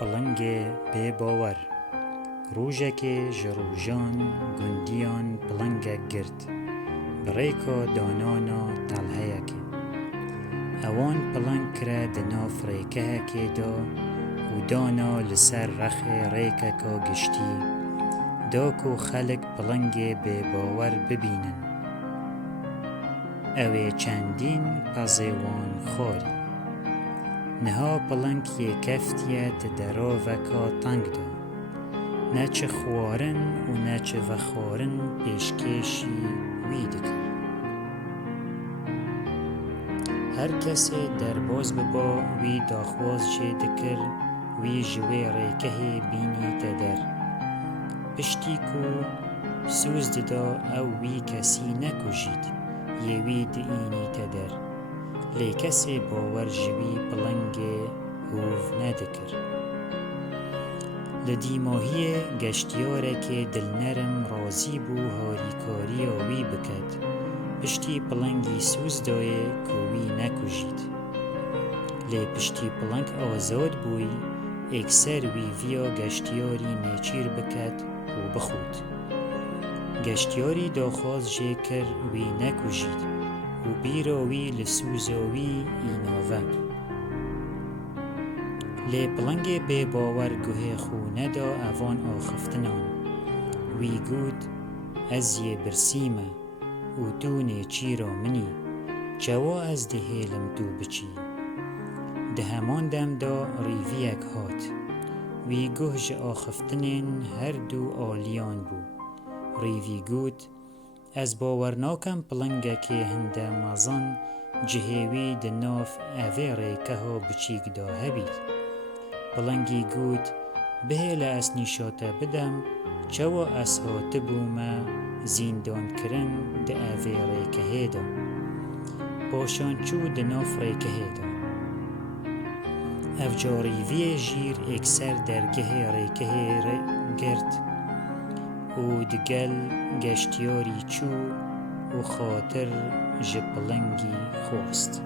پلنگ بی باور روژک جروجان گندیان پلنگ گرد بریکا دانانا تلهیه که اوان پلنگ کرا دناف ریکه که دا و دانا لسر رخ ریکه که گشتی دا کو خلق پلنگ بی باور ببینن اوه چندین پزیوان خاری نها پلنگ یه کفتیه تدرا وکا تنگ دا نه چه خوارن و نه چه وخارن پیشکشی وی دکر هر کسی در باز ببا وی داخواز چه دکر وی جوی ریکه بینی تدر پشتی کو سوز ددا او وی کسی نکجید یه وی دینی تدر لی کسی باور جوی پلنگ هوف ندکر لدی ماهی گشتیاره که دل نرم رازی بو هاریکاری آوی بکد پشتی پلنگی سوز دایه کوی نکجید لی پشتی پلنگ آزاد بوی اکسر وی ویا گشتیاری نیچیر بکد و بخود گشتیاری داخواز جه کر وی نکجید و بیراوی لسوزاوی ایناوه لی پلنگ بی باور گوه خو ندا اوان آخفتنان وی گود از یه برسیمه و تو نیچی را منی چوا از ده هیلم تو بچی ده همان دم دا ریویک هات وی گوه جه آخفتنین هر دو آلیان بو ریوی گود از باورناکم پلنگه که هنده مزان جهوی ده ناف اوه ریکه ها بچیک دا هبید پلنگی گود بهیل از نیشاته بدم چوا از هاته بومه زیندان کرن ده اوه ریکه هیدا پاشان چو ده ناف ریکه هیدا افجاریوی جیر اکسر درگه ریکه گرد و دگل گشتیاری چو و خاطر جپلنگی خواست